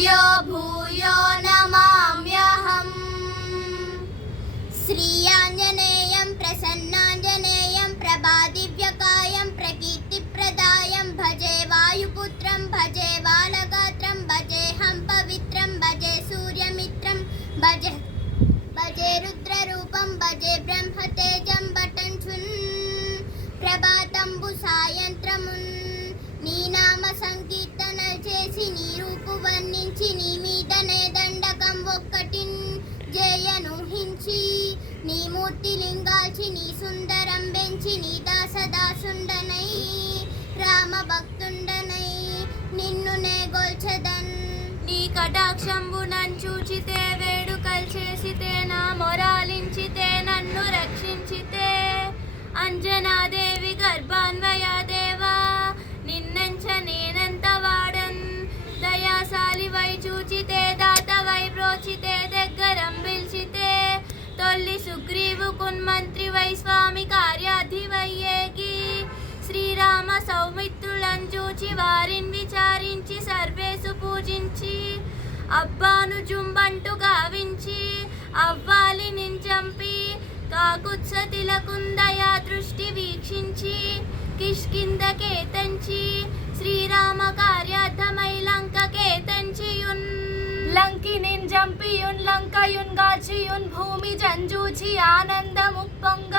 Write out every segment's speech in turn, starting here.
భూయో భూయో నమామ్యహం. శ్రీయాంజనేయం ప్రసన్నాంజనేయం ప్రభాదివ్యకాయం ప్రకీర్తిప్రదాయం భజే వాయుపుత్రం భజే బాలగాత్రం భజేహం పవిత్రం భజే సూర్యమిత్రం భజే రుద్రరూపం భజే బ్రహ్మతేజం బటంచున్ ప్రభాతంబు సాయంత్రమున్. నీ నామ సంకీర్తన చేసి నీ రూపు వర్ణించి నీ మీదనే దండకం ఒక్కటిన్ జయనుహించి నీ మూర్తి లింగాల్చి నీ సుందరం బెంచి నీ దాసదాసుండనై రామ భక్తుండనై నిన్ను నే గొల్చెదన్. నీ కటాక్షంబునన్ చూచితే వేడుకల్ చేసితే నా మొరాలించితే నన్ను రక్షించితే అంజనాదేవి గర్భాన్వయాదేవా నిన్నెంచ నేనంత వాడన్. దయాశాలి వై చూచితే దాత వై ప్రోచితే దగ్గరం పిలిచితే తొల్లి సుగ్రీవు కున్మంత్రి వై స్వామి కార్యాధి వయ్యేగి. శ్రీరామ సౌమిత్రులను చూచి వారిని విచారించి సర్వేసు పూజించి అబ్బాను జుంబంటు గావించి అవ్వాలి నించంపి కాకుత్స తిలకుందయా దృష్టి వీక్షించి కిష్కిందకేతంచి శ్రీరామ కార్యార్థమై లంకకేతంచియున్. లంకినిన్ జంపియున్ లంకయున్ గాచియున్ భూమి జంజూచి ఆనందముప్పొంగ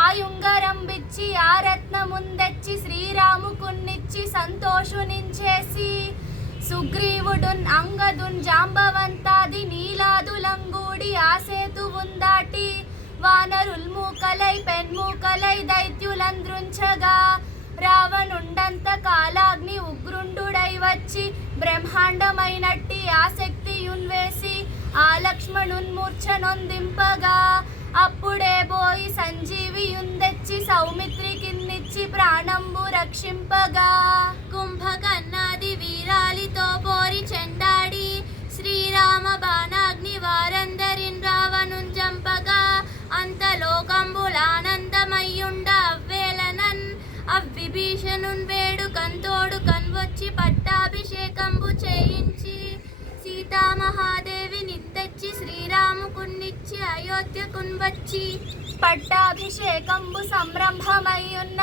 ఆయుంగరం బిచ్చి ఆ రత్నముందెచ్చి శ్రీరాముకున్నిచ్చి సంతోషునించేసి సుగ్రీవుడున్ అంగదున్ జాంబవంతాది నీలాదులంగూడి ఆ సేతువుందాటి వానరుల్ మూకలై పెన్మూకలై దైత్యులంద్రుంచగా రావణుండంత కాలాగ్ని ఉగ్రుండుడై వచ్చి బ్రహ్మాండమైనట్టి ఆసక్తియున్ వేసి ఆ లక్ష్మణున్మూర్ఛనొందింపగా అప్పుడే బోయి సంజీవియుందెచ్చి సౌమిత్రికిన్నిచ్చి ప్రాణంబు రక్షింపగా కుంభకర్ణాది వీరాలితో పోరి చెండాడి శ్రీరామ బాణాగ్ని వారందరిన్ రావణున్ చంపగా అంతలోకంబులానందమయ్యుండ అవ్వేలనన్ అవ్విభీషణున్ వేడుకంతోడు కన్వొచ్చి పట్టాభిషేకంబు చేయించి సీతామహాదేవి నిత్తెచ్చి శ్రీరాముకున్నిచ్చి అయోధ్యకున్ వచ్చి పట్టాభిషేకంబు సంరంభమయ్యున్న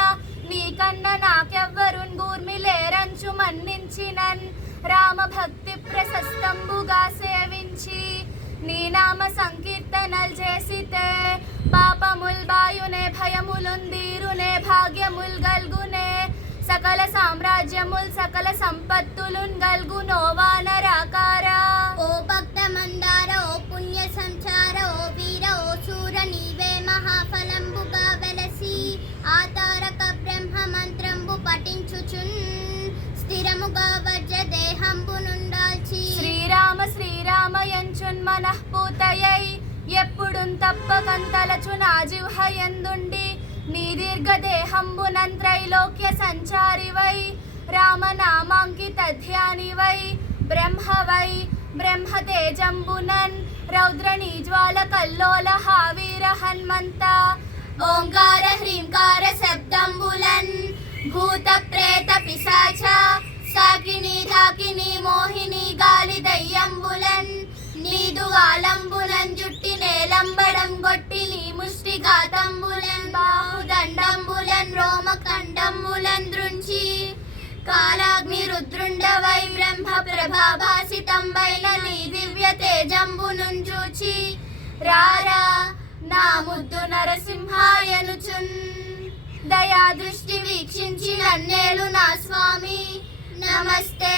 నీకన్న నాకెవ్వరున్ గూర్మిలేరంచు మన్నించినన్ రామ భక్తి ప్రశస్తంబుగా సేవించి నీ నామ సంకీర్తనల్ చేసితే పాపముల్ బాయునే భయములుందీరునే భాగ్యముల్ గల్గునే సకల సామ్రాజ్యముల్ సకల సంపత్తులున్ గల్గునో వానరాకార. ఓ భక్త మందార ఓ పుణ్య సంచార ఓ వీర ఓ శూర నీవే మహాఫలంబుగా వెలసి ఆ తారక బ్రహ్మ మంత్రంబు పఠించుచున్ స్థిరముగా వజ్ర దేహంబునుండాల్చి శ్రీరామ శ్రీరామ యంచున్ మనఃపూతయై ఎప్పుడున్ తప్పకంతలచు నా జిహ్వయందుండి నీ దీర్ఘదేహంబునన్ త్రైలోక్య సంచారివై రామనామాంకిత ధ్యానివై బ్రహ్మవై బ్రహ్మతేజంబునన్ రౌద్రనీ జ్వాల కల్లోల హావీర హన్మంత ఓంకార హ్రీంకార శబ్దంబులన్ భూత ప్రేత పిశాచ సాకిని ధాకిని మోహిని గాలి దయ్యంబులన్ నీదు గాలంబులన్ జుట్టి నేలంబడం గొట్టి నీ ముష్టి ఘాతంబులన్ బాహుదండంబులన్ రోమకండంబులన్ దృంచి కాలాగ్ని రుద్రుండవై బ్రహ్మ ప్రభాభాసితంబైన నీ దివ్య తేజంబునున్ చూచి రారా నా ముద్దు నరసింహాయనుచున్ దయా దృష్టి వీక్షించి నన్నేలు నా స్వామి. నమస్తే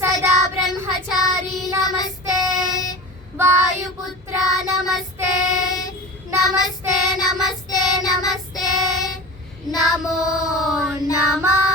సదా బ్రహ్మచారి నమస్తే వాయుపుత్ర నమస్తే నమస్తే నమస్తే నమస్తే నమో నమః.